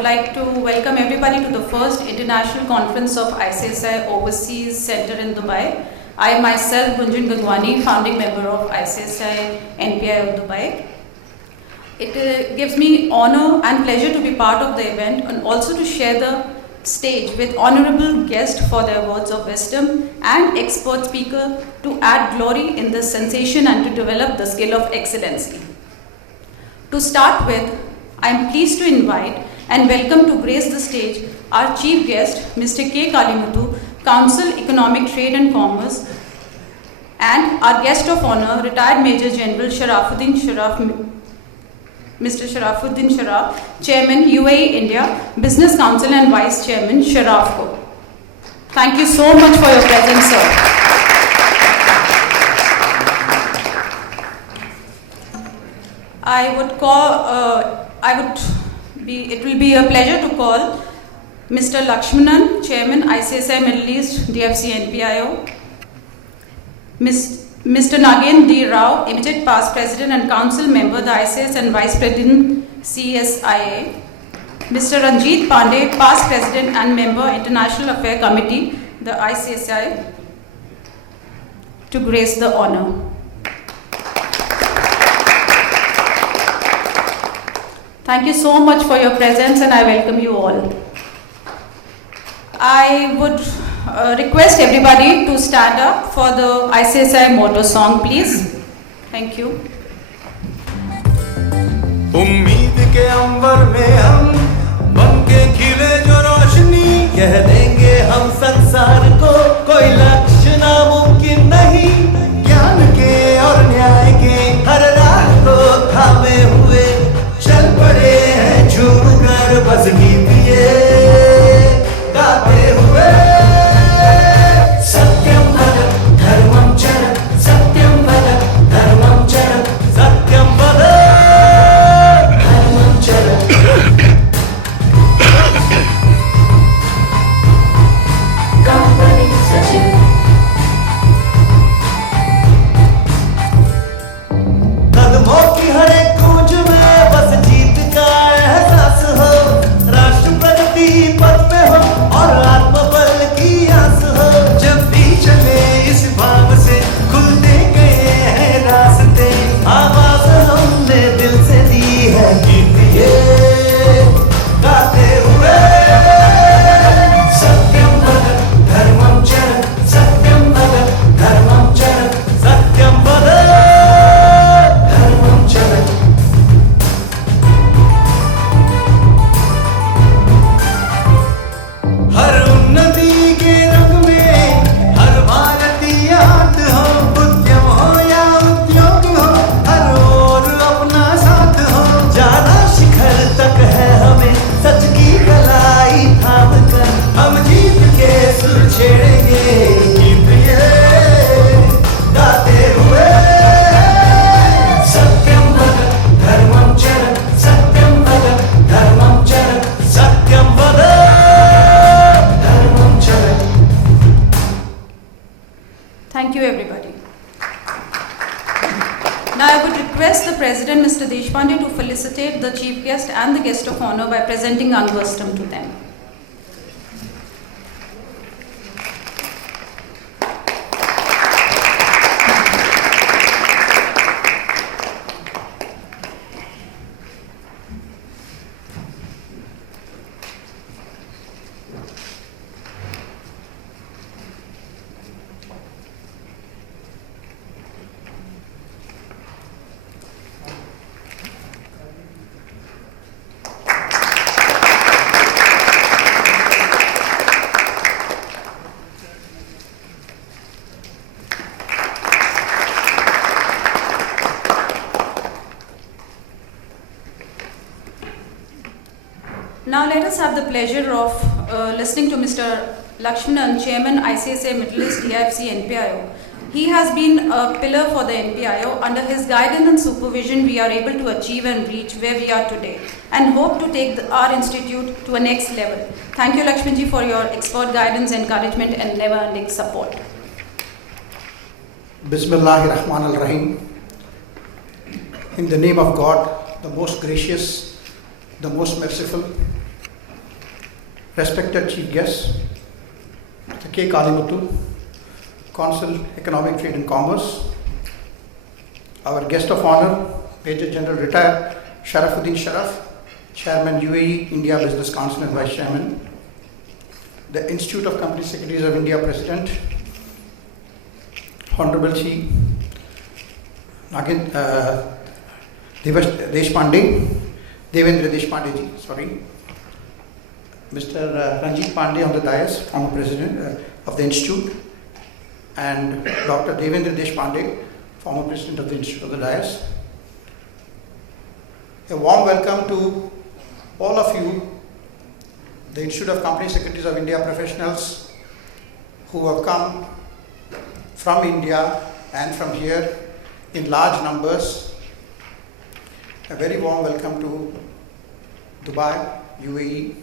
would like to welcome everybody to the first international conference of ICSI Overseas Center in Dubai. I myself, Gunjan Gangwani, founding member of ICSI NPI of Dubai. It gives me honor and pleasure to be part of the event and also to share the stage with honorable guests for their words of wisdom and expert speaker to add glory in this sensation and to develop the skill of excellency. To start with, I am pleased to invite and welcome to grace the stage our chief guest, Mr. K. Kalimuthu, Council Economic Trade and Commerce, and our guest of honor, retired Major General Mr. Sharafuddin Sharaf, Chairman UAE India, Business Council and Vice Chairman Sharafco. Thank you so much for your presence, sir. It will be a pleasure to call Mr. Lakshmanan, Chairman ICSI Middle East DFC NPIO, Mr. Nagen D. Rao, immediate past President and Council Member, the ICS and Vice President CSIA, Mr. Ranjit Pandey, past President and Member, International Affairs Committee, the ICSI, to grace the honor. Thank you so much for your presence and I welcome you all. I would request everybody to stand up for the ICSI motto song, please. Thank you. उम्मीद के अंबर में हम बनके खिले जो रोशनी कह देंगे हम संसार को कोई लक्ष्य नामुमकिन नहीं ज्ञान के और न्याय के हर राह को थामे हुए चल पड़े हैं झूम कर बस गीत ये गाते हुए सत्यम वद धर्मम चर सत्यम वद धर्मम चर सत्यम वद धर्मम चर कंपनी सचिव कदमों की हर एक गूंज में बस जीत का एहसास हो राष्ट्र प्रगति पथ पे हो और आत्मबल की आस हो जब भी चले इस भाव से खुलते गए हैं रास्ते आवाज हमने दिल से दी है गीत ये गाते हुए सत्यम वद धर्मम चर सत्यम वद धर्मम चर सत्यम वद धर्मम चर हर उन्नति के रंग में हर भारतीय हाथ हो उद्यम हो या उद्योग हो हर ओर अपना साथ हो जाना शिखर तक है हमें सच की कलाई थाम कर हम जीत के सुर छेड़ेंगे गीत ये गाते हुए सत्यम वद धर्मम चर सत्यम वद धर्मम चर सत्यम वद धर्मम चर Thank you, everybody. Now I would request the President, Mr. Deshpande, to felicitate the Chief Guest and the Guest of Honor by presenting Angvastam to them. Now let us have the pleasure of listening to Mr. Lakshmanan, Chairman ICSI Middle East DFC NPIO. He has been a pillar for the NPIO. Under his guidance and supervision, we are able to achieve and reach where we are today and hope to take our institute to a next level. Thank you, Lakshmanji, for your expert guidance, encouragement and never-ending support. Bismillahirrahmanirrahim. In the name of God, the most gracious, the most merciful, respected chief guests, Mr. K. Kalimuthu, Consul, Economic Trade and Commerce, our guest of honor, Major General Retired Sharafuddin Sharaf, Chairman UAE India Business Council and Vice Chairman, the Institute of Company Secretaries of India President, Honorable Chi Devendra Deshpande ji, sorry, Mr. Ranjit Pandey on the dais, former President of the Institute, and Dr. Devendra Deshpande, former President of the Institute of the dais. A warm welcome to all of you, the Institute of Company Secretaries of India professionals who have come from India and from here in large numbers. A very warm welcome to Dubai, UAE.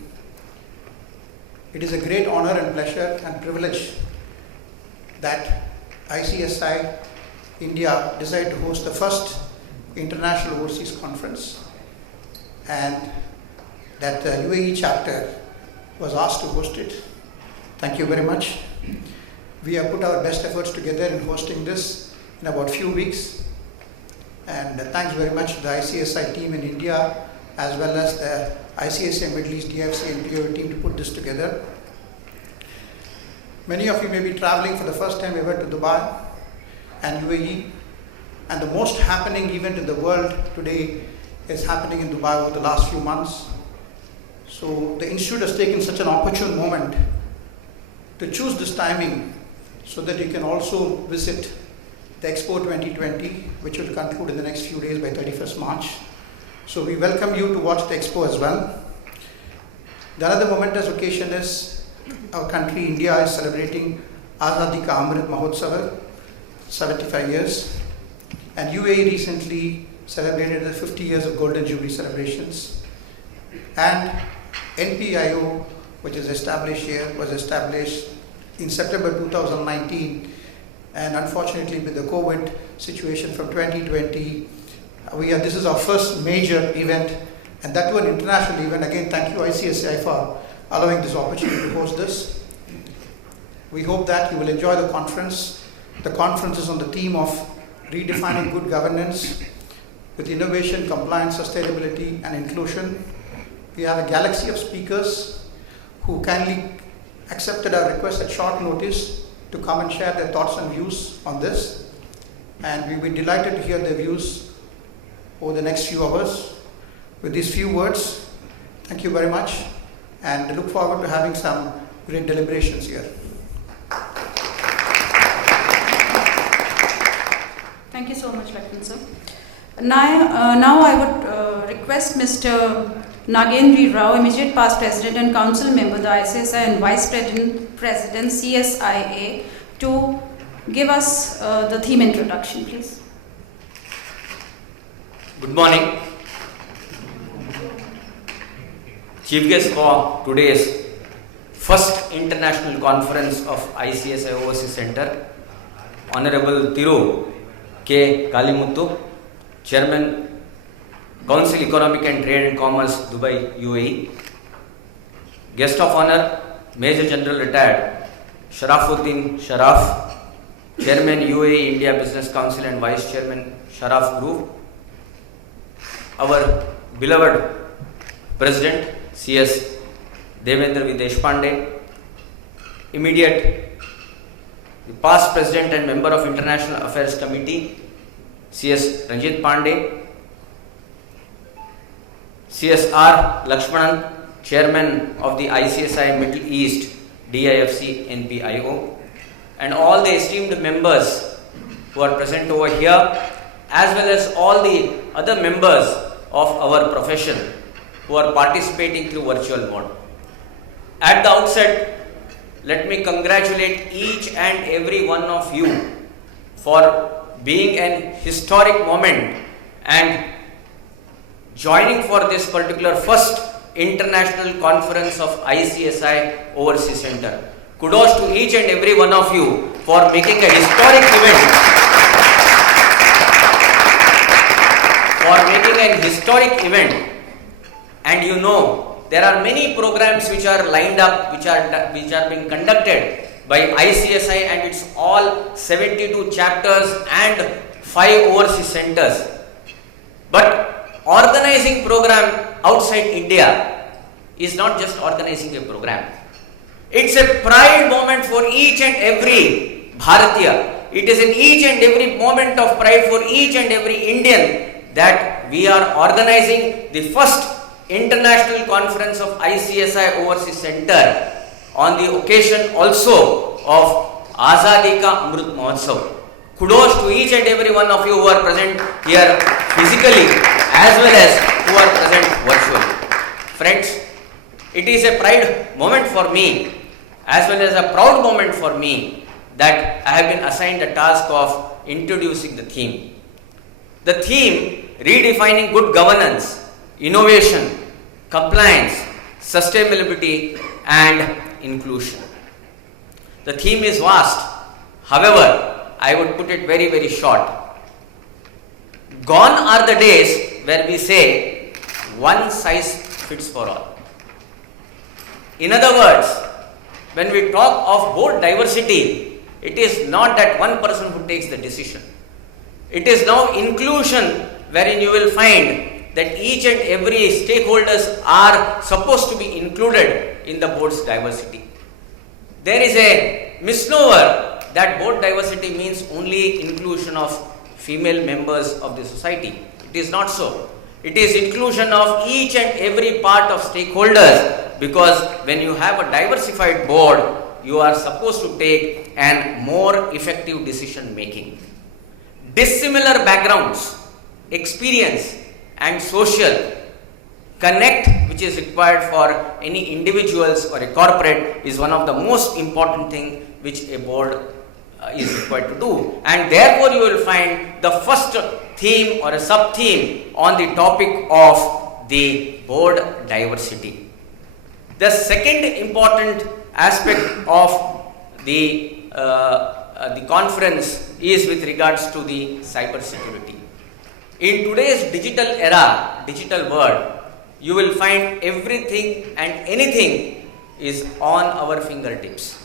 It is a great honor and pleasure and privilege that ICSI India decided to host the first International Overseas Conference, and that the UAE chapter was asked to host it. Thank you very much. We have put our best efforts together in hosting this in about few weeks, and thanks very much to the ICSI team in India as well as the ICSI Middle East DFC and PO team to put this together. Many of you may be traveling for the first time ever to Dubai and UAE, and the most happening event in the world today is happening in Dubai over the last few months. So the Institute has taken such an opportune moment to choose this timing so that you can also visit the Expo 2020, which will conclude in the next few days by 31st March. So we welcome you to watch the Expo as well. The other momentous occasion is our country, India, is celebrating Azadi Ka Amrit Mahotsava, 75 years. And UAE recently celebrated the 50 years of Golden Jubilee celebrations. And NPIO, which is established here, was established in September 2019. And unfortunately, with the COVID situation from 2020, this is our first major event, and that too an international event. Again, thank you ICSI for allowing this opportunity to host this. We hope that you will enjoy the conference. The conference is on the theme of redefining good governance with innovation, compliance, sustainability, and inclusion. We have a galaxy of speakers who kindly accepted our request at short notice to come and share their thoughts and views on this. And we'll be delighted to hear their views over the next few hours. With these few words, thank you very much, and look forward to having some great deliberations here. Thank you so much, Lakshman sir. Now I would request Mr. Nagendri Rao, immediate past President and Council Member, the ICSI and Vice President CSIA, to give us the theme introduction, please. Good morning. Chief guest for today's first international conference of ICSI Overseas Center, Honorable Thiru K. Kalimuthu, Chairman, Council Economic and Trade and Commerce, Dubai, UAE. Guest of honor, Major General Retired Sharafuddin Sharaf, Chairman, UAE India Business Council and Vice Chairman, Sharaf Group. Our beloved President, CS Devendra Deshpande, immediate past President and Member of International Affairs Committee, CS Ranjit Pandey, CSR Lakshmanan, Chairman of the ICSI Middle East DIFC NPIO, and all the esteemed members who are present over here, as well as all the other members of our profession who are participating through virtual mode. At the outset, let me congratulate each and every one of you for being an historic moment and joining for this particular first international conference of ICSI Overseas Center. Kudos to each and every one of you for making a historic event. And you know there are many programs which are lined up, which are being conducted by ICSI, and it's all 72 chapters and 5 overseas centers. But organizing program outside India is not just organizing a program. It's a pride moment for each and every Bharatiya. It is in each and every moment of pride for each and every Indian that we are organizing the first international conference of ICSI Overseas Center on the occasion also of Azadi Ka Amrit Mahotsav. Kudos to each and every one of you who are present here physically as well as who are present virtually. Friends, it is a pride moment for me as well as a proud moment for me that I have been assigned the task of introducing the theme. The theme: redefining good governance, innovation, compliance, sustainability and inclusion. The theme is vast. However, I would put it very, very short. Gone are the days where we say one size fits for all. In other words, when we talk of board diversity, it is not that one person who takes the decision. It is now inclusion, wherein you will find that each and every stakeholders are supposed to be included in the board's diversity. There is a misnomer that board diversity means only inclusion of female members of the society. It is not so. It is inclusion of each and every part of stakeholders, because when you have a diversified board, you are supposed to take an more effective decision making. Dissimilar backgrounds, experience and social connect which is required for any individuals or a corporate is one of the most important thing which a board is required to do. And therefore you will find the first theme or a sub theme on the topic of the board diversity. The second important aspect of the conference is with regards to the cyber security. In today's digital era, digital world, you will find everything and anything is on our fingertips.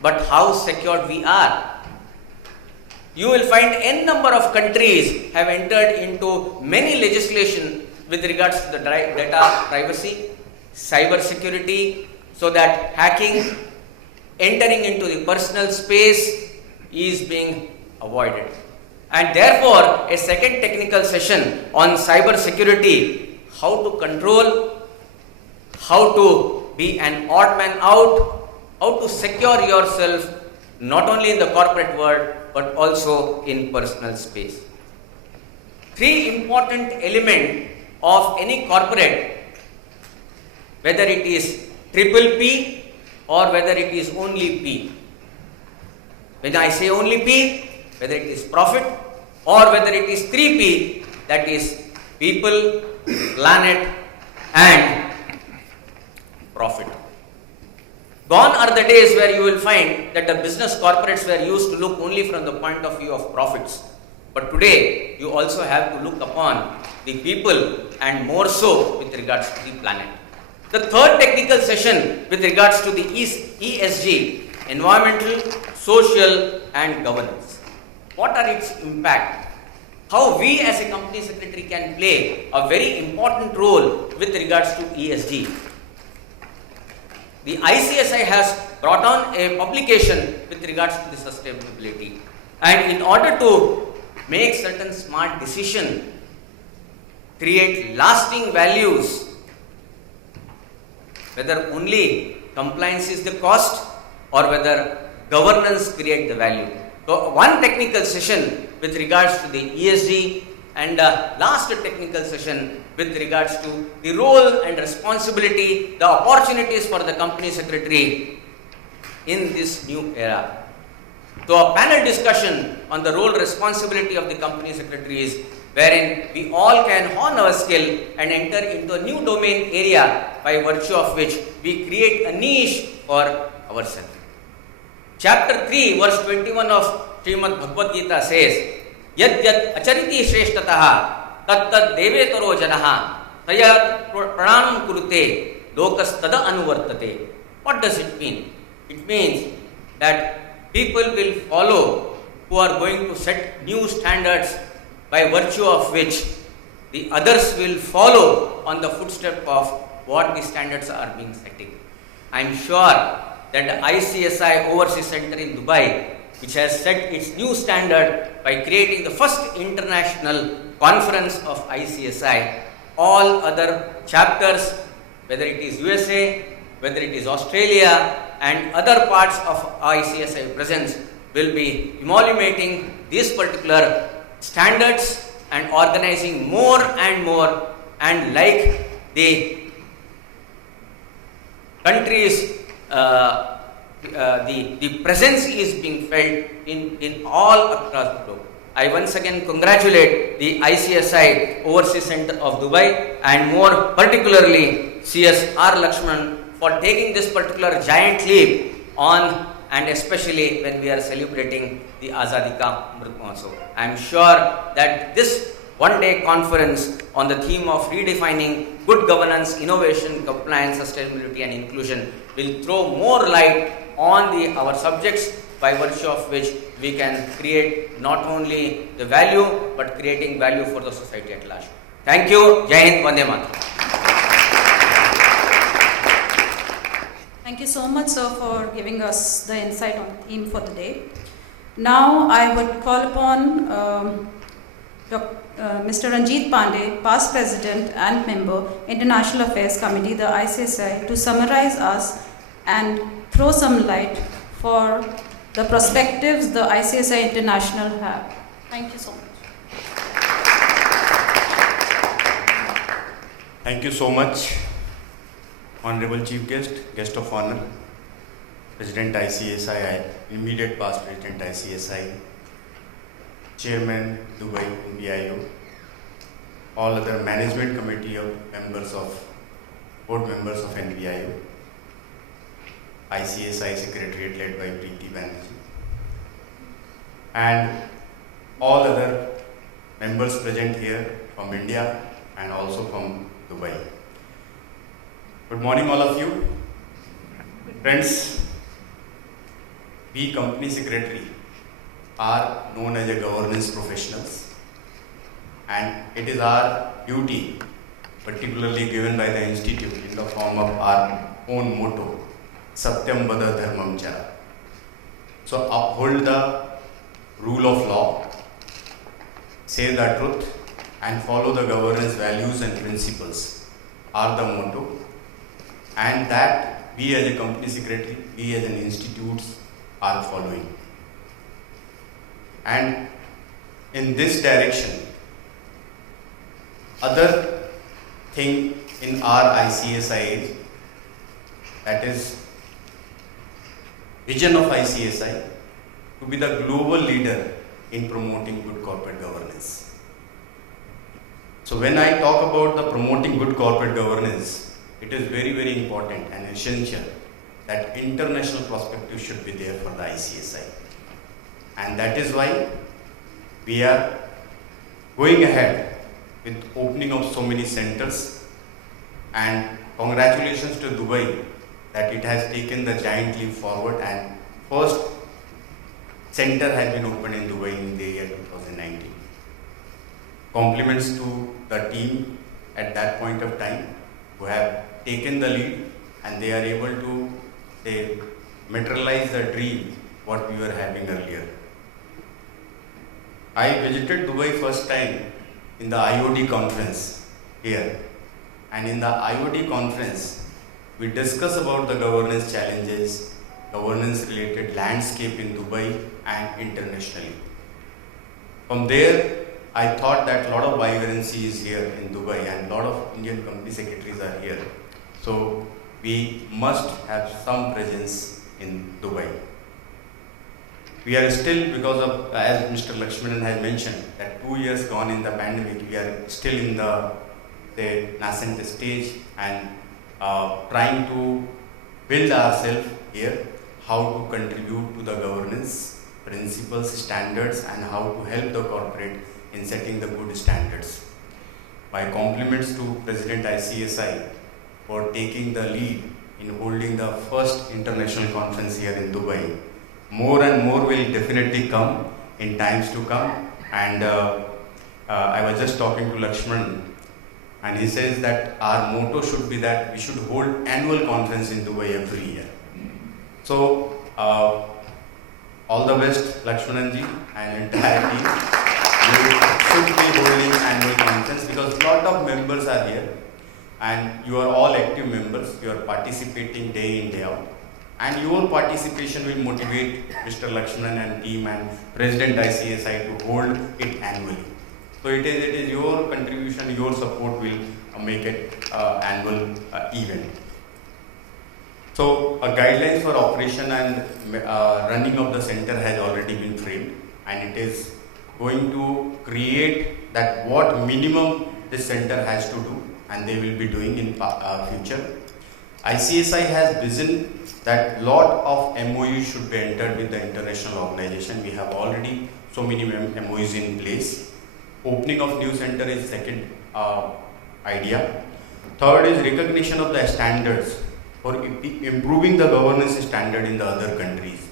But how secured we are? You will find n number of countries have entered into many legislation with regards to the data privacy, cyber security, so that hacking, entering into the personal space is being avoided. And therefore, a second technical session on cyber security, how to control, how to be an odd man out, how to secure yourself not only in the corporate world but also in personal space. Three important elements of any corporate, whether it is triple P or whether it is only P. When I say only P, whether it is profit or whether it is 3P, that is people, planet and profit. Gone are the days where you will find that the business corporates were used to look only from the point of view of profits. But today, you also have to look upon the people and more so with regards to the planet. The third technical session with regards to the ESG, environmental, social and governance. What are its impact? How we as a company secretary can play a very important role with regards to ESG. The ICSI has brought on a publication with regards to the sustainability, and in order to make certain smart decisions, create lasting values, whether only compliance is the cost or whether governance create the value. So one technical session with regards to the ESG and last technical session with regards to the role and responsibility, the opportunities for the company secretary in this new era. So a panel discussion on the role responsibility of the company secretaries, wherein we all can hone our skill and enter into a new domain area by virtue of which we create a niche for ourselves. Chapter 3 verse 21 of Srimad Bhagavad Gita says, Yad yad achariti shreshtatah tat tad devetaro janaha तया pranam kurute lokastada anuvartate. What does it mean? It means that people will follow who are going to set new standards by virtue of which the others will follow on the footstep of what the standards are being setting. I am sure that the ICSI Overseas Center in Dubai, which has set its new standard by creating the first international conference of ICSI, all other chapters, whether it is USA, whether it is Australia and other parts of ICSI presence, will be emulating these particular standards and organizing more and more, and like the countries, the presence is being felt in all across the globe. I once again congratulate the ICSI Overseas Center of Dubai and more particularly CS.R. Lakshman for taking this particular giant leap on, and especially when we are celebrating the Azadi Ka Amrit Mahotsav. I am sure that this one-day conference on the theme of redefining good governance, innovation, compliance, sustainability and inclusion will throw more light on our subjects, by virtue of which we can create not only the value but creating value for the society at large. Thank you. Jai Hind, Vande Mataram. Thank you so much, sir, for giving us the insight on the theme for the day. Now I would call upon Mr. Ranjit Pandey, past President and Member, International Affairs Committee, the ICSI, to summarize us and throw some light for the perspectives the ICSI International have. Thank you so much. Thank you so much, Honorable Chief Guest, Guest of Honor, President ICSI, immediate past President ICSI, Chairman Dubai NPIO, all other management committee of members of board members of NPIO, ICSI Secretariat led by Preeti Banerjee, and all other members present here from India and also from Dubai. Good morning all of you. Friends, we company secretary are known as a governance professionals, and it is our duty, particularly given by the institute in the form of our own motto, Satyam Vada Dharmam Chara. So uphold the rule of law, say the truth and follow the governance values and principles are the motto, and that we as a company secretary, we as an institute are following. And in this direction, other thing in our ICSI is, that is vision of ICSI to be the global leader in promoting good corporate governance. So when I talk about the promoting good corporate governance, it is very, very important and essential that international perspective should be there for the ICSI. And that is why we are going ahead with opening of so many centers, and congratulations to Dubai that it has taken the giant leap forward, and first center has been opened in Dubai in the year 2019. Compliments to the team at that point of time who have taken the lead, and they are able to materialize the dream what we were having earlier. I visited Dubai first time in the IOD conference here, and in the IOD conference we discussed about the governance challenges, governance related landscape in Dubai and internationally. From there I thought that a lot of vibrancy is here in Dubai and a lot of Indian company secretaries are here. So we must have some presence in Dubai. We are still, because of, as Mr. Lakshmanan has mentioned, that 2 years gone in the pandemic, we are still in the nascent stage and trying to build ourselves here, how to contribute to the governance principles, standards, and how to help the corporate in setting the good standards. My compliments to President ICSI for taking the lead in holding the first international conference here in Dubai. More and more will definitely come in times to come. And I was just talking to Lakshman, and he says that our motto should be that we should hold annual conference in Dubai every year. So all the best, Lakshmananji and entire team. You should be holding annual conference because a lot of members are here and you are all active members. You are participating day in, day out. And your participation will motivate Mr. Lakshman and team and President ICSI to hold it annually. So it is your contribution, your support will make it annual event. So a guidelines for operation and running of the center has already been framed, and it is going to create that what minimum this center has to do, and they will be doing in future. ICSI has vision that lot of MOUs should be entered with the international organization. We have already so many MOUs in place. Opening of new center is second idea. Third is recognition of the standards for improving the governance standard in the other countries.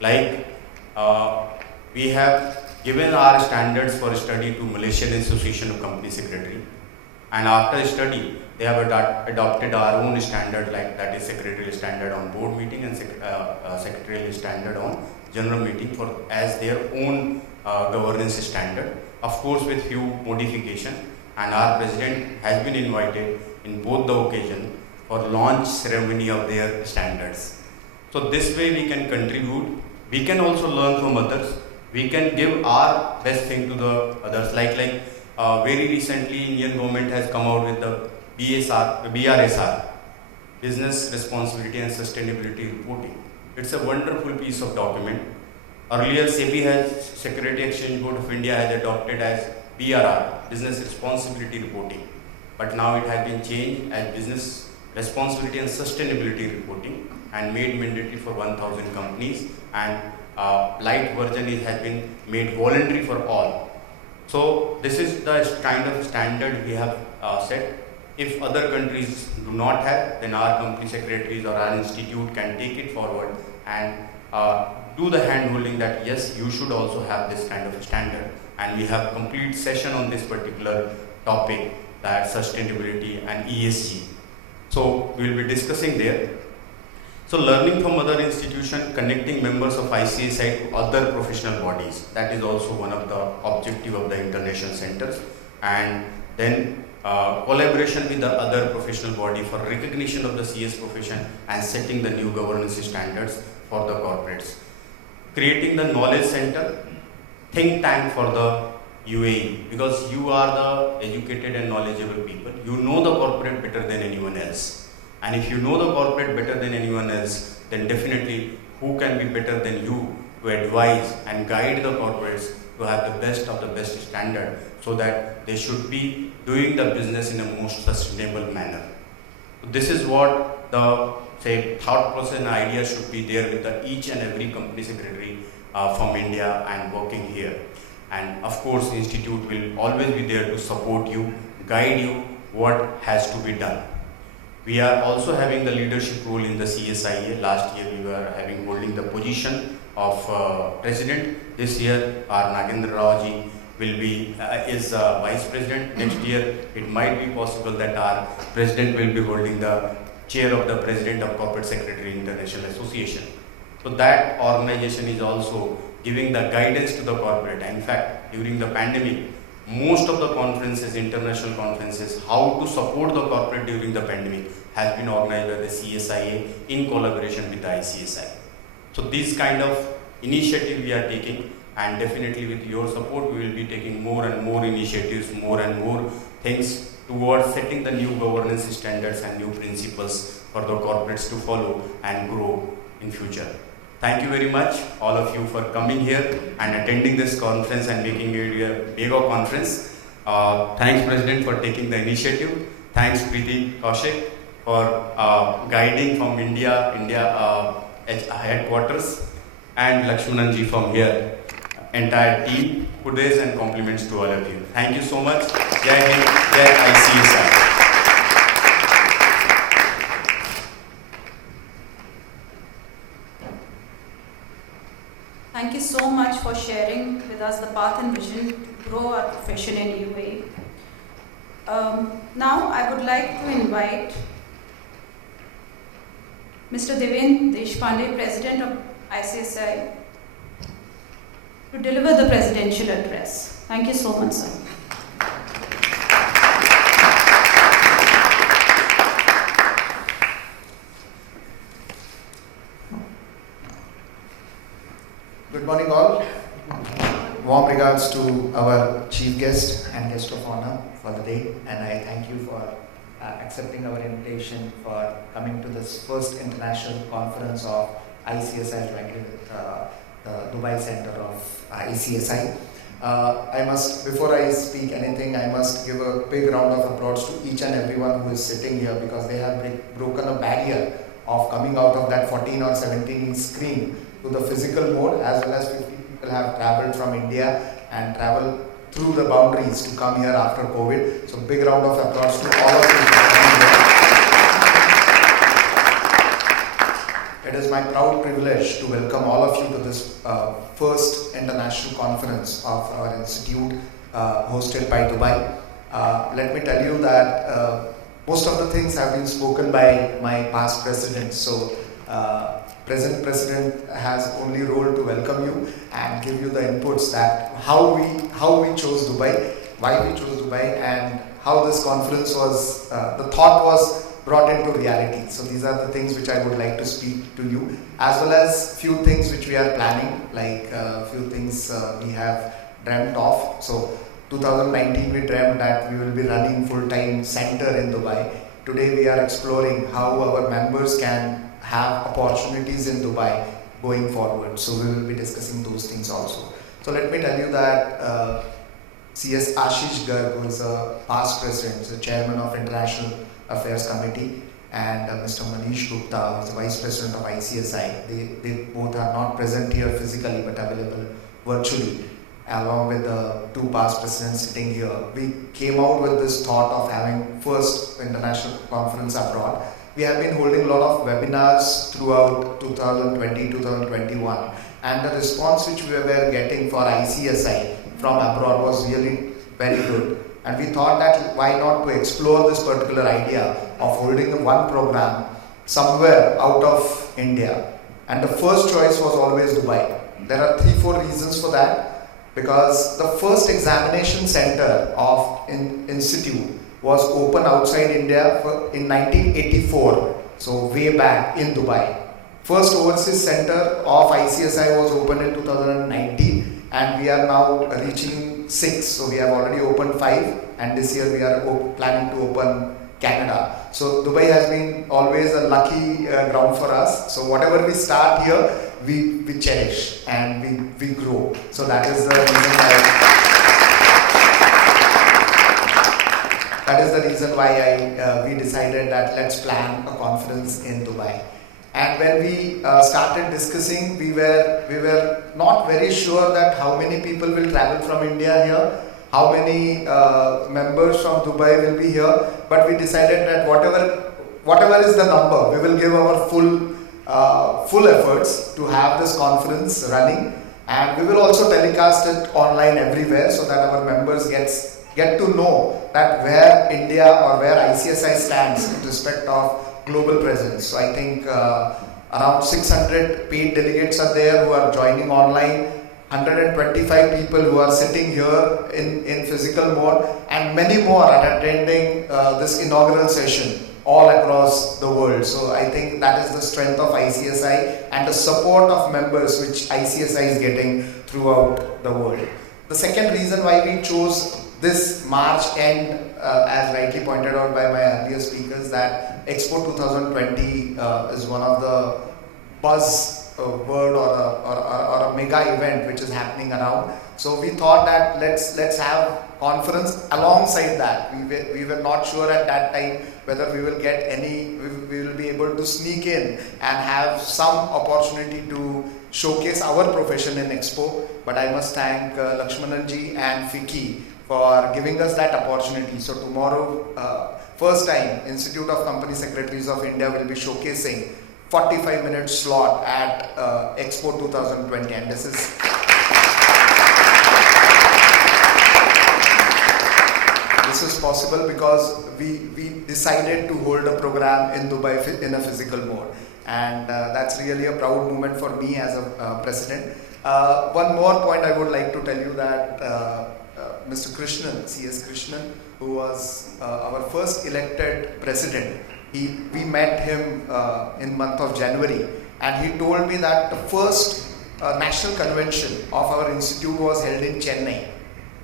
Like we have given our standards for study to Malaysian Association of Company Secretary, and after study they have adopted our own standard, like that is secretarial standard on board meeting and secretarial standard on general meeting for as their own governance standard, of course with few modification. And our president has been invited in both the occasion for launch ceremony of their standards. So this way we can contribute, we can also learn from others, we can give our best thing to the others. Like very recently Indian government has come out with the BRSR, Business Responsibility and Sustainability Reporting. It's a wonderful piece of document. Earlier SEBI Security Exchange Board of India has adopted as BRR, Business Responsibility Reporting. But now it has been changed as Business Responsibility and Sustainability Reporting and made mandatory for 1,000 companies, and light version has been made voluntary for all. So this is the kind of standard we have set. If other countries do not have, then our company secretaries or our institute can take it forward and do the hand holding that yes, you should also have this kind of standard. And we have complete session on this particular topic, that sustainability and ESG. So we will be discussing there. So learning from other institutions, connecting members of ICSI to other professional bodies, that is also one of the objective of the international centers. And then collaboration with the other professional body for recognition of the CS profession and setting the new governance standards for the corporates. Creating the knowledge center, think tank for the UAE, because you are the educated and knowledgeable people. You know the corporate better than anyone else. And if you know the corporate better than anyone else, then definitely who can be better than you to advise and guide the corporates to have the best of the best standard, so that they should be doing the business in a most sustainable manner. So this is what the thought process and idea should be there with each and every company secretary from India and working here. And of course, the institute will always be there to support you, guide you what has to be done. We are also having the leadership role in the CSIA. Last year we were holding the position of president. This year our Nagendra Rao ji will be is vice president. Next year it might be possible that our president will be holding the chair of the president of Corporate Secretary International Association. So that organization is also giving the guidance to the corporate. In fact, during the pandemic, most of the conferences, international conferences, how to support the corporate during the pandemic has been organized by the CSIA in collaboration with the ICSI. So this kind of initiative we are taking, and definitely with your support we will be taking more and more initiatives, more and more things towards setting the new governance standards and new principles for the corporates to follow and grow in future. Thank you very much, all of you, for coming here and attending this conference and making it a mega conference. Thanks, President, for taking the initiative. Thanks, Preeti Kaushik, for guiding from India headquarters, and Lakshmananji from here. entire team. Good days and compliments to all of you. Thank you so much. Jai Hind, Jai ICSI. Thank you so much for sharing with us the path and vision to grow our profession in UAE. Now I would like to invite Mr. Devendra Deshpande, President of ICSI, to deliver the presidential address. Thank you so much, sir. Good morning all. Warm regards to our chief guest and guest of honor for the day, and I thank you for accepting our invitation for coming to this first international conference of ICSI jointly with the Dubai Center of ICSI. Before I speak anything, I must give a big round of applause to each and everyone who is sitting here, because they have broken a barrier of coming out of that 14 or 17-inch screen to the physical mode, as well as 50 people have traveled from India and traveled through the boundaries to come here after COVID. So big round of applause to all of you for coming here. It is my proud privilege to welcome all of you to this first international conference of our institute hosted by Dubai. Let me tell you that most of the things have been spoken by my past presidents. So present president has only role to welcome you and give you the inputs that how we chose Dubai, why we chose Dubai, and how this conference was, the thought was brought into reality. So these are the things which I would like to speak to you, as well as few things which we are planning, like few things we have dreamt of. So 2019 we dreamt that we will be running full-time center in Dubai. Today we are exploring how our members can have opportunities in Dubai going forward. So we will be discussing those things also. So let me tell you that CS Ashish Garg, who is a past president, the chairman of International Affairs Committee, and Mr. Manish Gupta, who is the vice president of ICSI. They both are not present here physically but available virtually, along with the two past presidents sitting here. We came out with this thought of having first international conference abroad. We have been holding a lot of webinars throughout 2020, 2021, and the response which we were getting for ICSI from abroad was really very good. And we thought that why not to explore this particular idea of holding one program somewhere out of India. And the first choice was always Dubai. There are 3-4 reasons for that. Because the first examination center of institute was open outside India in 1984, so way back in Dubai. First overseas center of ICSI was opened in 2019, and we are now reaching 6, so we have already opened 5, and this year we are planning to open Canada. So Dubai has been always a lucky ground for us. So whatever we start here, we cherish and we grow. So that is the reason why we decided that let's plan a conference in Dubai. And when we started discussing, we were not very sure that how many people will travel from India here, how many members from Dubai will be here, but we decided that whatever is the number, we will give our full efforts to have this conference running, and we will also telecast it online everywhere so that our members get to know that where India or where ICSI stands in respect of global presence. So I think around 600 paid delegates are there who are joining online, 125 people who are sitting here in physical mode, and many more are attending this inaugural session all across the world. So I think that is the strength of ICSI and the support of members which ICSI is getting throughout the world. The second reason why we chose this March end, as rightly pointed out by my earlier speakers, that Expo 2020 is one of the buzz word or a mega event which is happening around. So we thought that let's have conference alongside that. We were not sure at that time whether we will get we will be able to sneak in and have some opportunity to showcase our profession in Expo. But I must thank Lakshmananji and Fiki for giving us that opportunity. So tomorrow, first time, Institute of Company Secretaries of India will be showcasing 45-minute slot at Expo 2020, and this is possible because we decided to hold a program in Dubai in a physical mode, and that's really a proud moment for me as a president. One more point I would like to tell you that Mr. Krishnan, CS Krishnan, who was our first elected president, we met him in month of January, and he told me that the first national convention of our institute was held in Chennai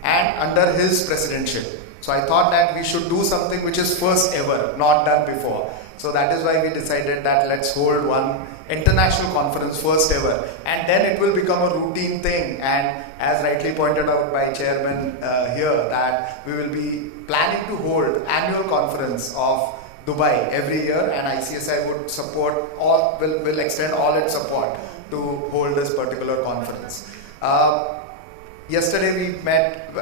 and under his presidency. So I thought that we should do something which is first ever, not done before. So that is why we decided that let's hold one international conference, first ever, and then it will become a routine thing. And as rightly pointed out by Chairman here, that we will be planning to hold annual conference of Dubai every year, and ICSI would support all, will extend all its support to hold this particular conference. Yesterday we met.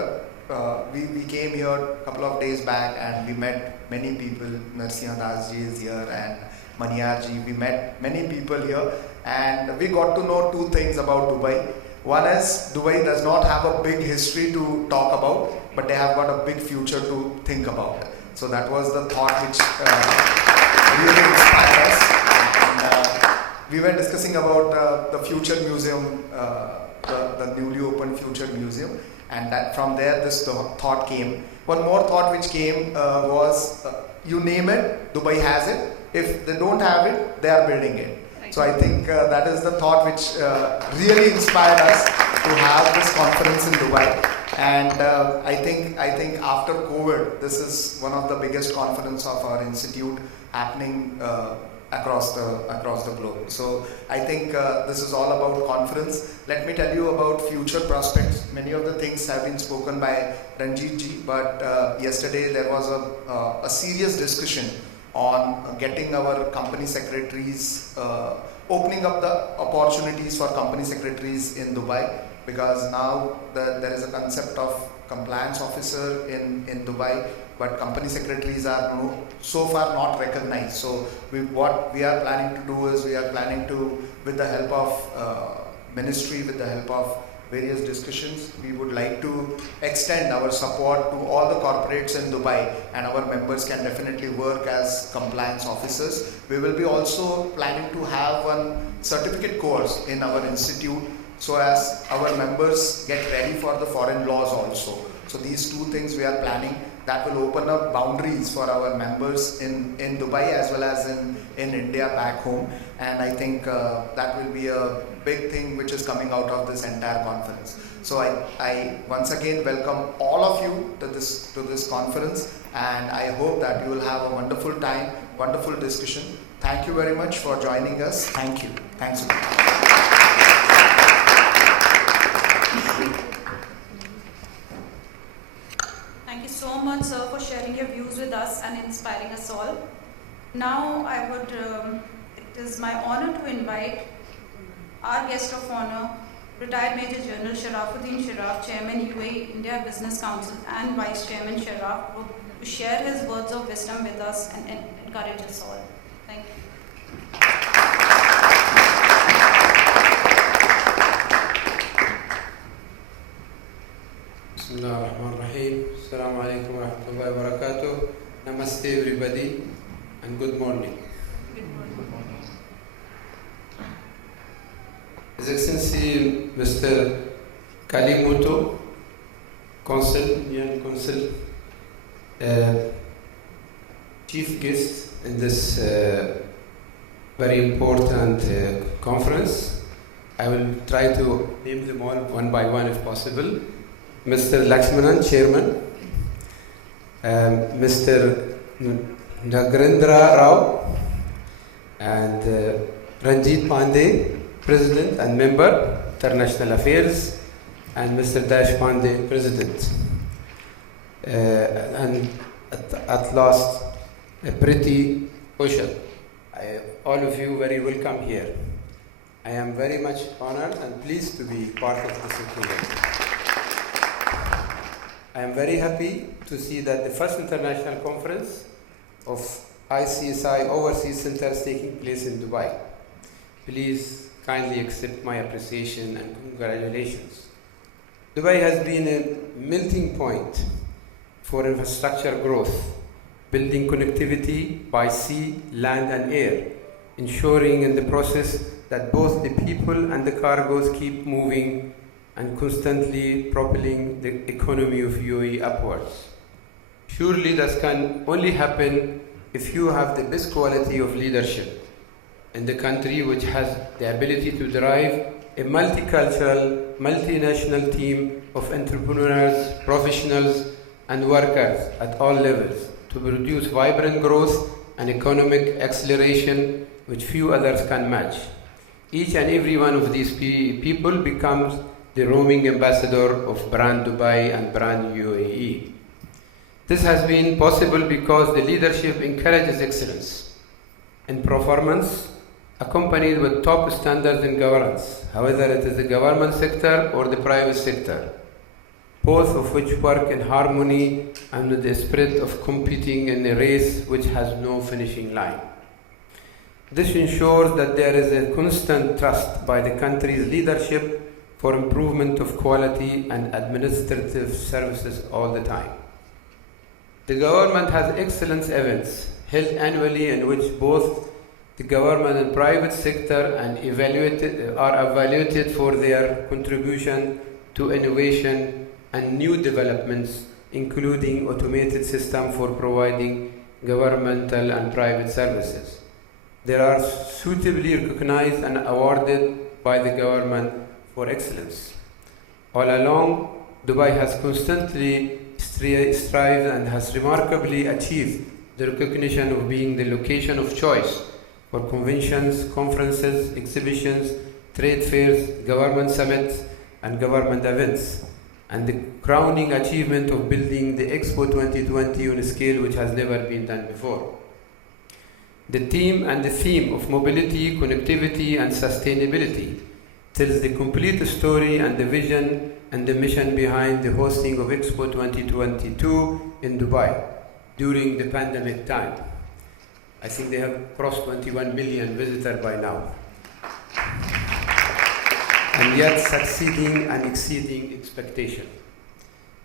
We came here a couple of days back and we met many people. Narsiha Das ji is here and Maniyar ji. We met many people here and we got to know two things about Dubai. One is Dubai does not have a big history to talk about, but they have got a big future to think about. So that was the thought which really inspired us. And, we were discussing about the Future Museum, the newly opened Future Museum. And that from there this thought came. One more thought which came was, you name it, Dubai has it. If they don't have it, they are building it. Right. So I think that is the thought which really inspired us to have this conference in Dubai. And I think after COVID, this is one of the biggest conference of our institute happening across the globe. So I think this is all about conference. Let me tell you about future prospects. Many of the things have been spoken by Ranjit ji, but yesterday there was a serious discussion on getting our company secretaries, opening up the opportunities for company secretaries in Dubai, because now there is a concept of compliance officer in Dubai, but company secretaries are so far not recognized. So what we are planning to do is we are planning to, with the help of ministry, with the help of various discussions, we would like to extend our support to all the corporates in Dubai, and our members can definitely work as compliance officers. We will be also planning to have one certificate course in our institute so as our members get ready for the foreign laws also. So these two things we are planning. That will open up boundaries for our members in Dubai as well as in India back home. And I think that will be a big thing which is coming out of this entire conference. So I once again welcome all of you to this conference, and I hope that you will have a wonderful time, wonderful discussion. Thank you very much for joining us. Thank you. Thanks a lot. Thank you so much, sir, for sharing your views with us and inspiring us all. Now, it is my honor to invite our guest of honor, retired Major General Sharafuddin Sharaf, Chairman UAE India Business Council and Vice Chairman Sharaf, to share his words of wisdom with us and encourage us all. Thank you. Bismillahirrahmanirrahim. Assalamu alaikum wa rahmatullahi wa barakatuh. Namaste everybody and good morning. Good morning. His Excellency Mr. Kalimoto, Indian Consul, chief guest in this very important conference. I will try to name them all one by one if possible. Mr. Lakshmanan, Chairman, Mr. Nagarendra Rao, and Ranjit Pandey, President and Member, International Affairs, and Mr. Dash Pandey, President. And at last, a pretty Ushal. All of you very welcome here. I am very much honored and pleased to be part of this occasion. I am very happy to see that the first international conference of ICSI Overseas Centers taking place in Dubai. Please kindly accept my appreciation and congratulations. Dubai has been a melting point for infrastructure growth, building connectivity by sea, land and air, ensuring in the process that both the people and the cargoes keep moving and constantly propelling the economy of UAE upwards. Surely this can only happen if you have the best quality of leadership in the country, which has the ability to drive a multicultural, multinational team of entrepreneurs, professionals and workers at all levels to produce vibrant growth and economic acceleration which few others can match. Each and every one of these people becomes the roaming ambassador of brand Dubai and brand UAE. This has been possible because the leadership encourages excellence in performance, accompanied with top standards in governance, whether it is the government sector or the private sector, both of which work in harmony and with the spirit of competing in a race which has no finishing line. This ensures that there is a constant trust by the country's leadership for improvement of quality and administrative services all the time. The government has excellence events held annually in which both the government and private sector are evaluated for their contribution to innovation and new developments, including automated system for providing governmental and private services. They are suitably recognized and awarded by the government for excellence. All along, Dubai has constantly strived and has remarkably achieved the recognition of being the location of choice for conventions, conferences, exhibitions, trade fairs, government summits, and government events, and the crowning achievement of building the Expo 2020 on a scale which has never been done before. The theme of mobility, connectivity, and sustainability tells the complete story and the vision and the mission behind the hosting of Expo 2022 in Dubai during the pandemic time. I think they have crossed 21 million visitors by now. And yet succeeding and exceeding expectation.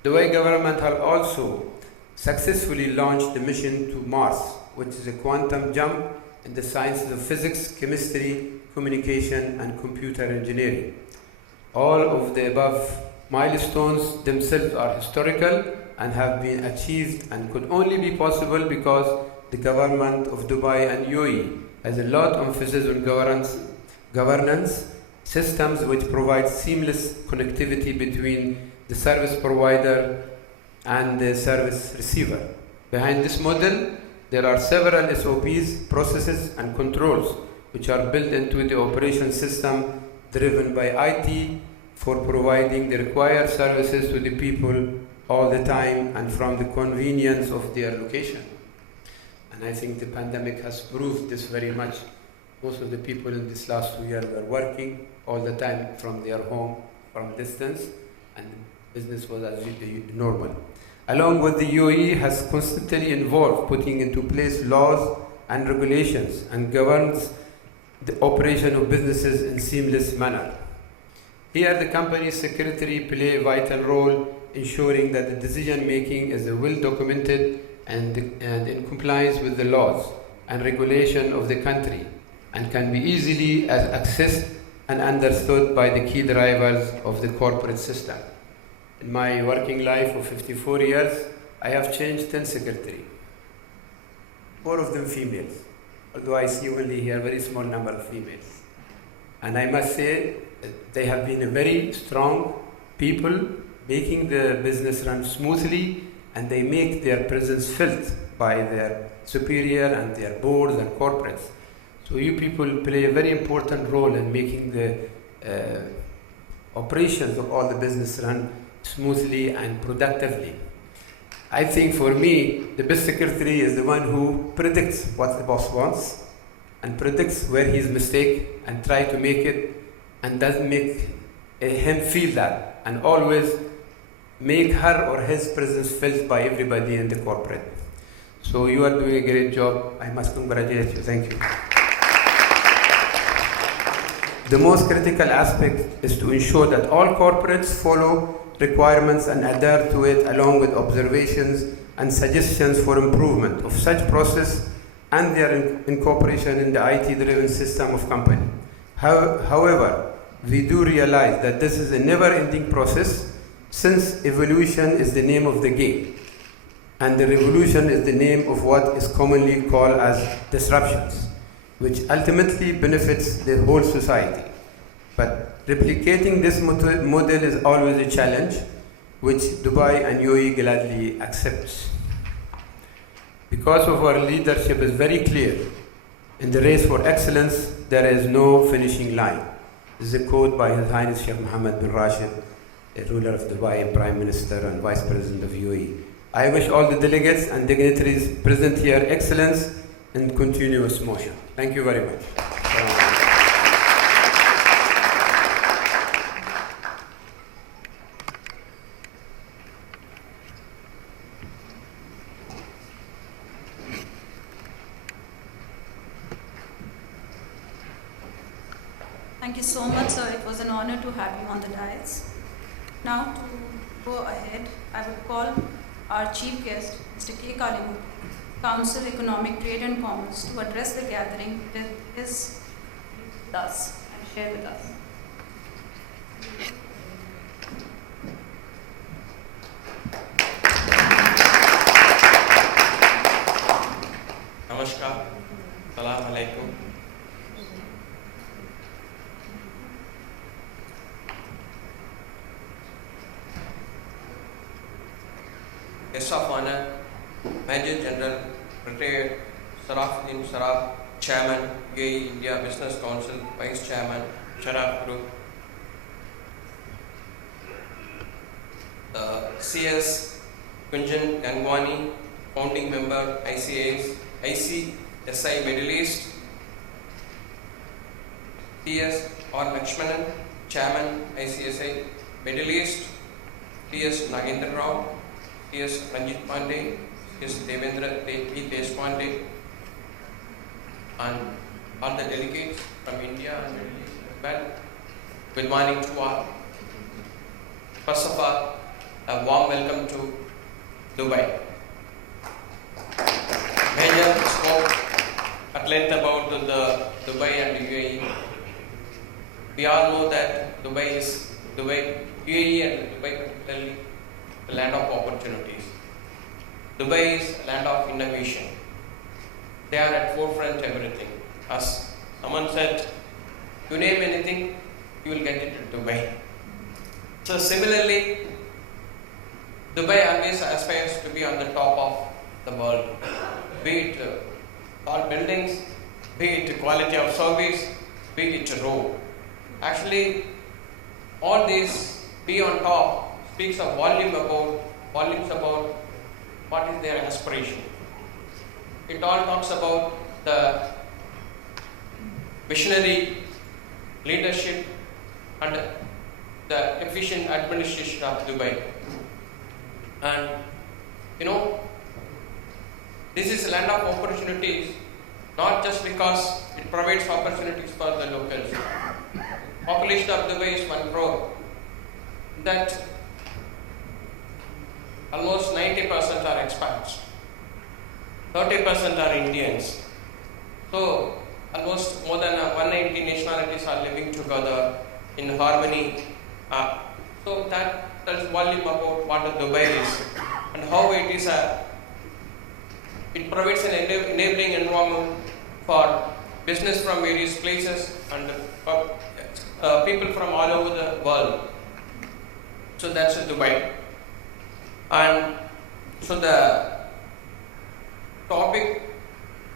The Dubai government has also successfully launched the mission to Mars, which is a quantum jump in the sciences of physics, chemistry, communication, and computer engineering. All of the above milestones themselves are historical and have been achieved and could only be possible because the government of Dubai and UAE has a lot of emphasis on governance systems which provide seamless connectivity between the service provider and the service receiver. Behind this model, there are several SOPs, processes, and controls which are built into the operation system driven by IT for providing the required services to the people all the time and from the convenience of their location. And I think the pandemic has proved this very much. Most of the people in this last 2 years were working all the time from their home, from distance, and business was as normal. Along with the UAE has constantly involved putting into place laws and regulations and governs the operation of businesses in seamless manner. Here the company's secretary play a vital role ensuring that the decision making is well documented and in compliance with the laws and regulation of the country and can be easily accessed and understood by the key drivers of the corporate system. In my working life of 54 years, I have changed 10 secretaries, 4 of them females, although I see only here a very small number of females. And I must say, they have been a very strong people making the business run smoothly, and they make their presence felt by their superior and their boards and corporates. So you people play a very important role in making the operations of all the business run smoothly and productively. I think for me, the best secretary is the one who predicts what the boss wants and predicts where he is mistake and try to make it and doesn't make him feel that, and always make her or his presence felt by everybody in the corporate. So you are doing a great job. I must congratulate you. Thank you. The most critical aspect is to ensure that all corporates follow requirements and adhere to it, along with observations and suggestions for improvement of such process and their incorporation in the IT-driven system of company. However, we do realize that this is a never-ending process, since evolution is the name of the game, and the revolution is the name of what is commonly called as disruptions, which ultimately benefits the whole society. But replicating this model is always a challenge, which Dubai and UAE gladly accepts. Because of our leadership is very clear, in the race for excellence, there is no finishing line. This is a quote by His Highness Sheikh Mohammed bin Rashid, the ruler of Dubai, Prime Minister and Vice President of UAE. I wish all the delegates and dignitaries present here excellence and continuous motion. Thank you very much. Thank you so much, sir. It was an honor to have you on the dais. Now, to go ahead, I will call our chief guest, Mr. K. Kalimu, Council Economic Trade and Commerce, to address the gathering with his with us and share with us. Namaskar. Salam alaikum. Guest of honor, Major General Retired Sarafuddin Saraf, Chairman, UAE India Business Council, Vice Chairman, Sharaf Group, CS Kunjan Gangwani, Founding Member, ICSI Middle East, T.S. R. Lakshmanan, Chairman, ICSI Middle East, T.S. Nagendra Rao, T.S. Ranjit Pandey, T.S. Devendra P. Deshpande, and all the delegates from India and Middle East as well. Good morning to all. First of all, a warm welcome to Dubai. Major spoke at length about the Dubai and UAE. We all know that UAE and Dubai particularly the land of opportunities. Dubai is a land of innovation. They are at forefront of everything. As someone said, you name anything, you will get it in Dubai. So similarly, Dubai always aspires to be on the top of the world. Be it tall buildings, be it quality of service, be it road. Actually, all these be on top speaks of volumes about what is their aspiration. It all talks about the visionary leadership and the efficient administration of Dubai. And this is a land of opportunities, not just because it provides opportunities for the locals. Population of Dubai is 1 crore. That almost 90% are expats, 30% are Indians. So almost more than 190 nationalities are living together in harmony. So that tells volume about what Dubai is and how it is it provides an enabling environment for business from various places and people from all over the world. So that's Dubai. And so the topic,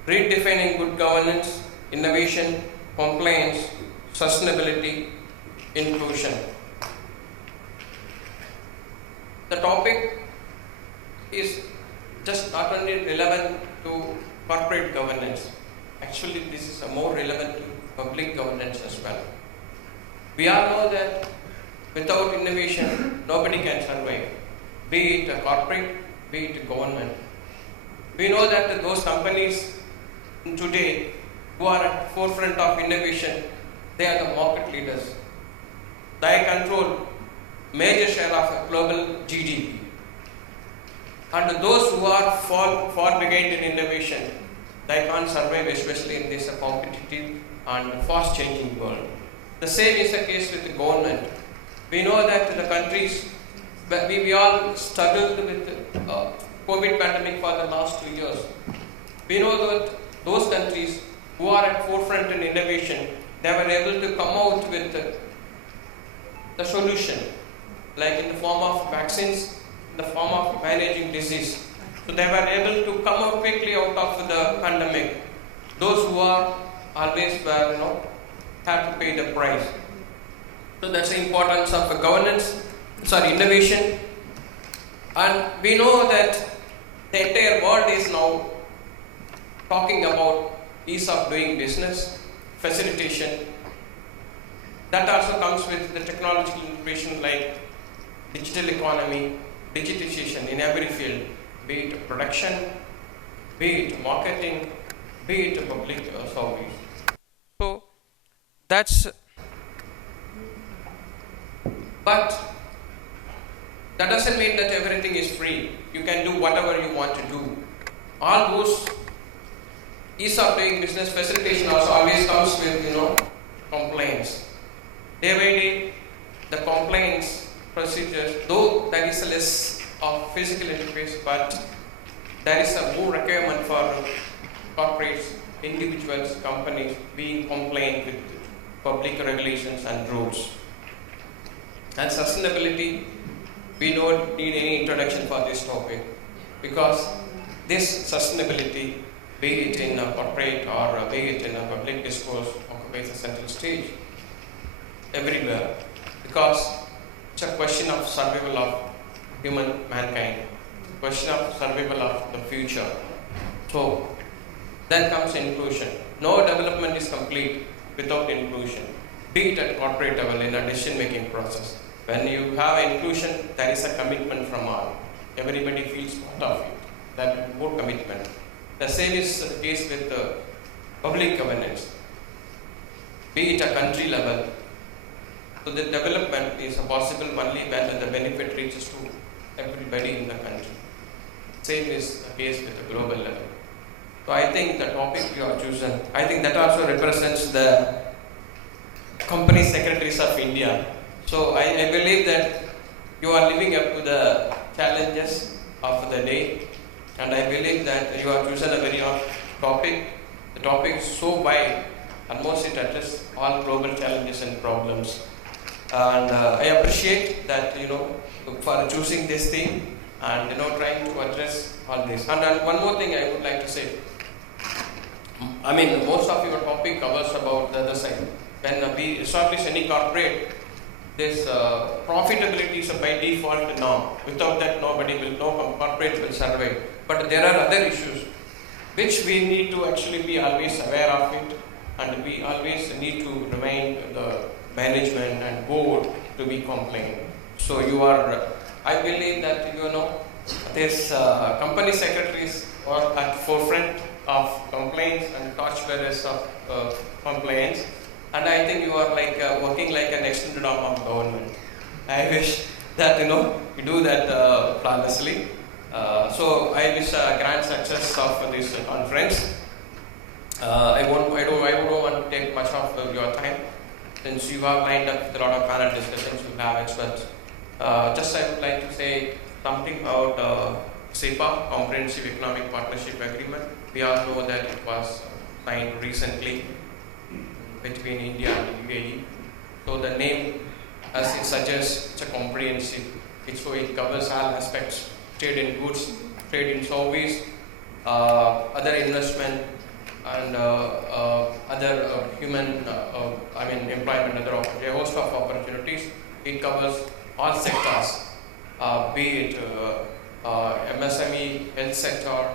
redefining good governance, innovation, compliance, sustainability, inclusion. The topic is just not only relevant to corporate governance, actually this is more relevant to public governance as well. We all know that without innovation, nobody can survive, be it a corporate, be it a government. We know that those companies today who are at forefront of innovation, they are the market leaders. They control major share of global GDP. And those who are far behind in innovation, they can't survive, especially in this competitive and fast changing world. The same is the case with the government. We know that the countries, we all struggled with the COVID pandemic for the last 2 years. We know that those countries who are at forefront in innovation, they were able to come out with the solution, like in the form of vaccines, in the form of managing disease. So they were able to come out quickly out of the pandemic. Those who are always were, have to pay the price. So that's the importance of innovation. And we know that the entire world is now talking about ease of doing business, facilitation. That also comes with the technological innovation like digital economy, digitization in every field, be it production, be it marketing, be it public service. So but that doesn't mean that everything is free. You can do whatever you want to do. All those ease of doing business, facilitation also always comes with complaints. Day by day, the complaints procedures, though there is less of physical interface, but there is a more requirement for corporates, individuals, companies being compliant with public regulations and rules. And sustainability, we don't need any introduction for this topic, because this sustainability, be it in a corporate or be it in a public discourse, occupies a central stage everywhere, because it's a question of survival of mankind, question of survival of the future. So then comes inclusion. No development is complete without inclusion, be it at corporate level in a decision making process. When you have inclusion, there is a commitment from all. Everybody feels part of it. That more commitment. The same is the case with the public governance. Be it a country level. So the development is possible only when the benefit reaches to everybody in the country. Same is the case with the global level. So I think the topic you have chosen, I think that also represents the company secretaries of India. So I believe that you are living up to the challenges of the day, and I believe that you have chosen a very topic. The topic is so wide, almost it addresses all global challenges and problems. And I appreciate that for choosing this theme and trying to address all this. And one more thing I would like to say. I mean, most of your topic covers about the other side. When we establish any corporate, this profitability is by default norm. Without that, no corporate will survive. But there are other issues which we need to actually be always aware of it, and we always need to remind the management and board to be compliant. So I believe that this company secretaries are at forefront of complaints and torchbearers of compliance. And I think you are working like an extended arm of government. I wish that you do that flawlessly. So I wish grand success of this conference. I don't want to take much of your time, since you have lined up with a lot of panel discussions. You have experts. Just I would like to say something about CEPA, Comprehensive Economic Partnership Agreement. We all know that it was signed recently between India and UAE. So the name, as it suggests, it's a comprehensive. It covers all aspects: trade in goods, trade in service, other investment, and other human, employment, a host of opportunities. It covers all sectors, be it MSME, health sector,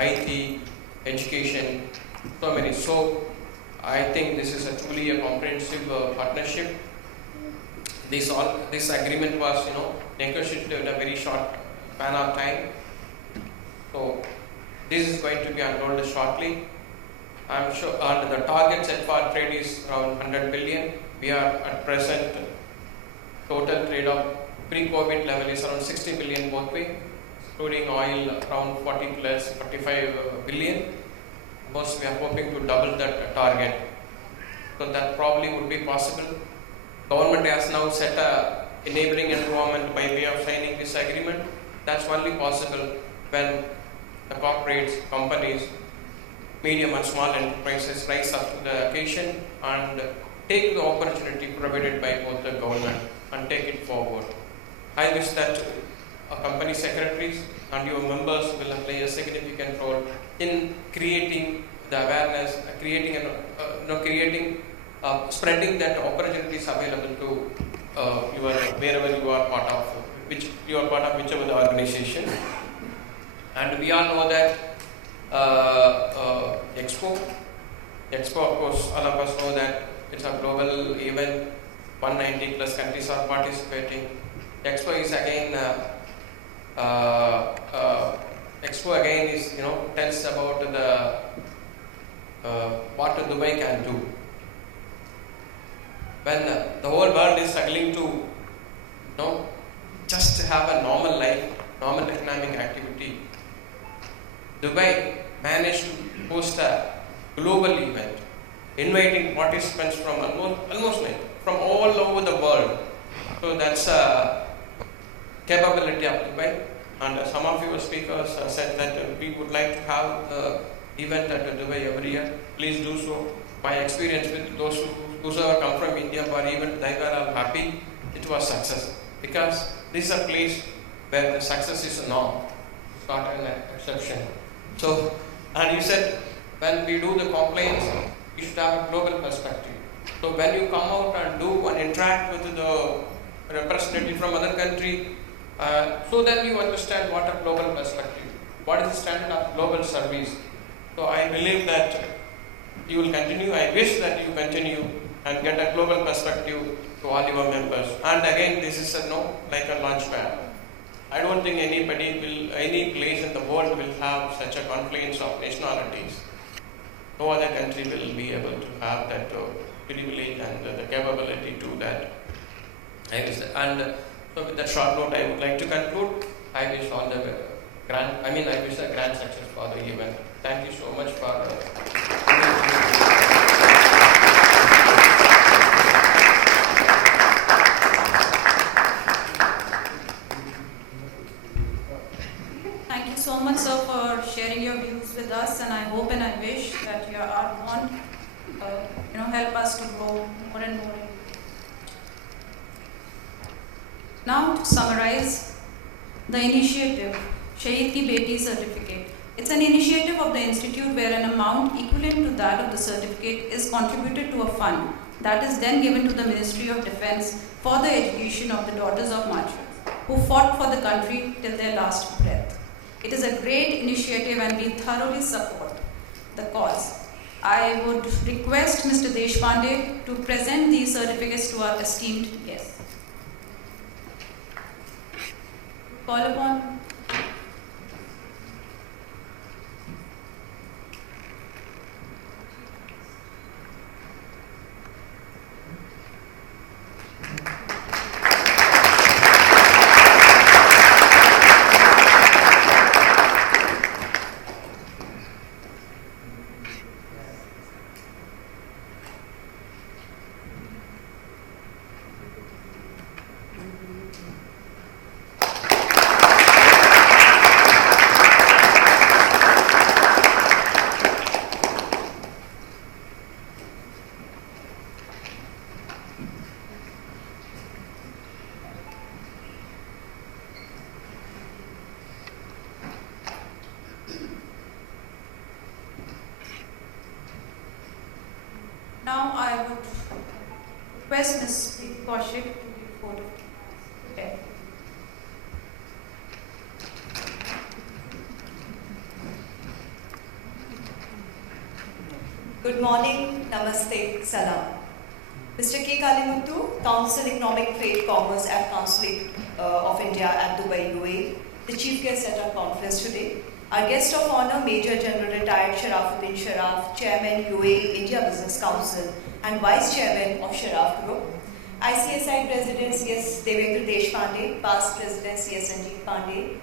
IT, education, so many. So I think this is truly a comprehensive partnership. This agreement was negotiated in a very short span of time. So this is going to be unrolled shortly. I'm sure the target set for trade is around 100 billion. We are at present total trade of pre-COVID level is around 60 billion both way, including oil around 40 plus 45 billion. Most we are hoping to double that target. So that probably would be possible. Government has now set a enabling environment by way of signing this agreement. That's only possible when the corporates, companies, medium and small enterprises rise up to the occasion and take the opportunity provided by both the government and take it forward. I wish that company secretaries and your members will play a significant role in creating the awareness, spreading that opportunities available to wherever you are part of, whichever the organization. And we all know that Expo, of course, all of us know that it's a global event. 190 plus countries are participating. Expo is again tells about what Dubai can do. When the whole world is struggling to just have a normal life, normal economic activity, Dubai managed to host a global event, inviting participants from almost from all over the world. So that's a capability of Dubai. And some of your speakers said that we would like to have the event at Dubai every year. Please do so. My experience with those who have come from India for event, they were all happy. It was success because this is a place where the success is a norm, it's not an exception. So, and you said when we do the complaints, we should have a global perspective. So when you come out and do and interact with the representative from other country, so then you understand what a global perspective, what is the standard of global service. So I believe that you will continue. I wish that you continue and get a global perspective to all your members. And again, this is like a launch pad. I don't think any place in the world will have such a confluence of nationalities. No other country will be able to have that privilege and the capability to that. And so with that short note, I would like to conclude. I wish all the I wish a grand success for the event. Thank you so much for. Thank you so much, sir, for sharing your views with us, and I hope and I wish that your art won't, help us to grow more and more. Now, to summarize the initiative, Shaheed Ki Beti Certificate. It's an initiative of the Institute where an amount equivalent to that of the certificate is contributed to a fund that is then given to the Ministry of Defence for the education of the daughters of martyrs who fought for the country till their last breath. It is a great initiative and we thoroughly support the cause. I would request Mr. Deshpande to present these certificates to our esteemed guests. Call upon. Now I would request Ms. Kaushik to give photo. Okay. Good morning, Namaste, Salam. Mr. K. Kalimuthu, Council Economic Trade Commerce at Consulate of India at Dubai, UAE, the chief guest at our conference today. Our guest of honor, Major General Retired Sharafuddin Sharaf, Chairman UAE India Business Council and Vice Chairman of Sharaf Group. ICSI President C.S. Devendra Deshpande, past President C.S. Ranjit Pandey,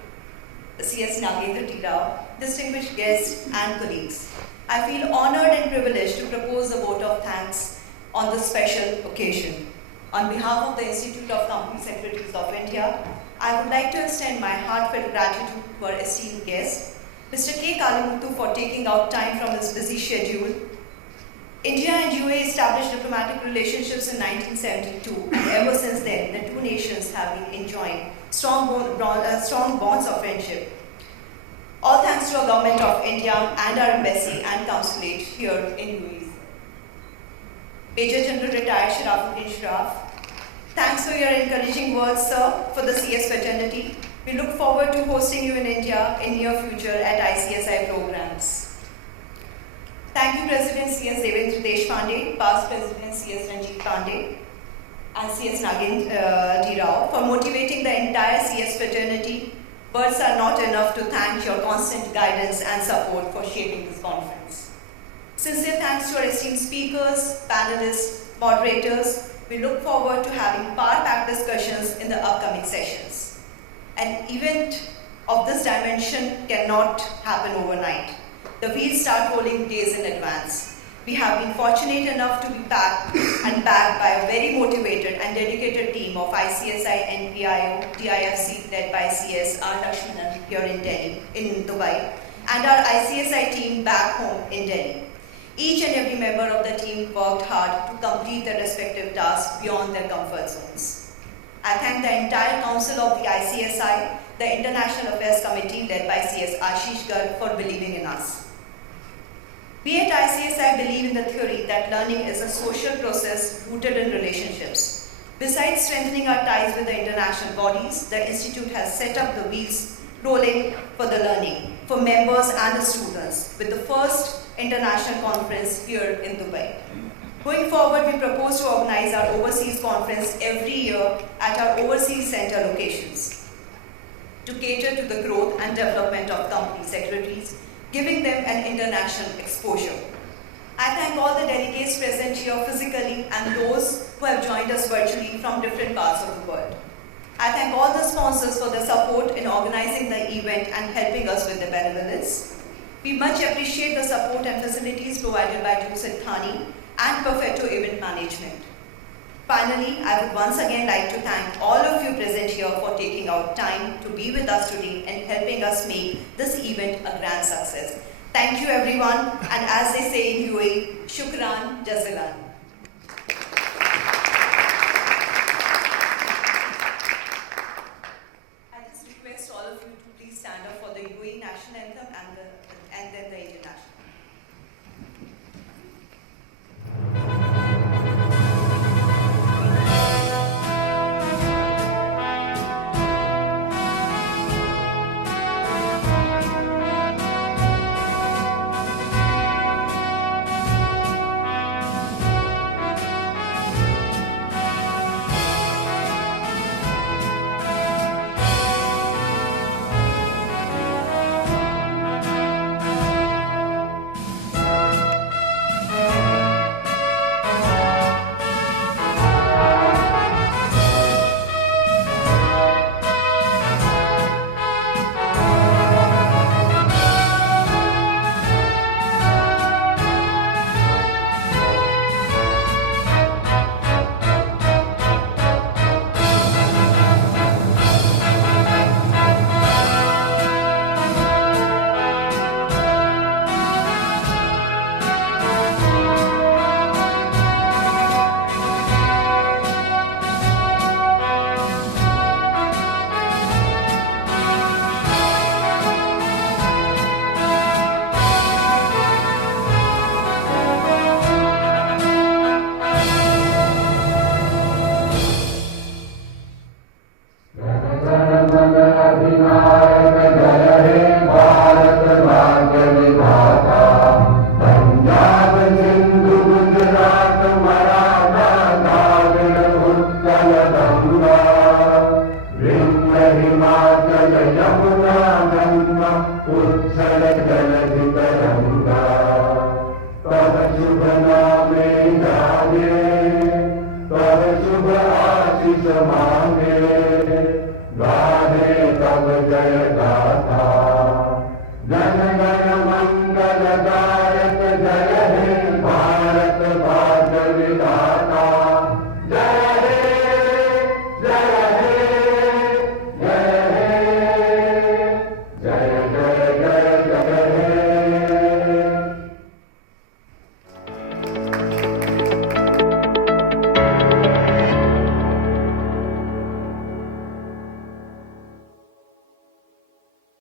C.S. Nagendra Rao, distinguished guests and colleagues. I feel honored and privileged to propose a vote of thanks on this special occasion. On behalf of the Institute of Company Secretaries of India, I would like to extend my heartfelt gratitude to our esteemed guest, Mr. K. Kalimuthu, for taking out time from his busy schedule. India and UAE established diplomatic relationships in 1972, and ever since then, the two nations have been enjoying strong bonds of friendship. All thanks to our Government of India and our embassy and consulate here in UAE. Major General Retired Sharafuddin Sharaf, thanks for your encouraging words, sir, for the CS fraternity. We look forward to hosting you in India in near future at ICSI programs. Thank you, President C.S. Devendra Deshpande, past President C.S. Ranjit Pandey, and C.S. Nagendra Rao for motivating the entire CS fraternity. Words are not enough to thank your constant guidance and support for shaping this conference. Sincere thanks to our esteemed speakers, panelists, moderators. We look forward to having power-packed discussions in the upcoming sessions. An event of this dimension cannot happen overnight. The wheels start rolling days in advance. We have been fortunate enough to be backed by a very motivated and dedicated team of ICSI, NPIO, DIFC led by CS R. Lakshmanan here in Dubai, and our ICSI team back home in Delhi. Each and every member of the team worked hard to complete their respective tasks beyond their comfort zones. I thank the entire council of the ICSI, the International Affairs Committee led by CS Ashish Garg for believing in us. We at ICSI believe in the theory that learning is a social process rooted in relationships. Besides strengthening our ties with the international bodies, the Institute has set up the wheels rolling for the learning, for members and the students, with the first international conference here in Dubai. Going forward, we propose to organize our overseas conference every year at our overseas center locations to cater to the growth and development of company secretaries, giving them an international exposure. I thank all the delegates present here physically and those who have joined us virtually from different parts of the world. I thank all the sponsors for their support in organizing the event and helping us with the benevolence. We much appreciate the support and facilities provided by Joseph Thani and Perfetto Event Management. Finally, I would once again like to thank all of you present here for taking out time to be with us today and helping us make this event a grand success. Thank you everyone, and as they say in UAE, Shukran Jazilan.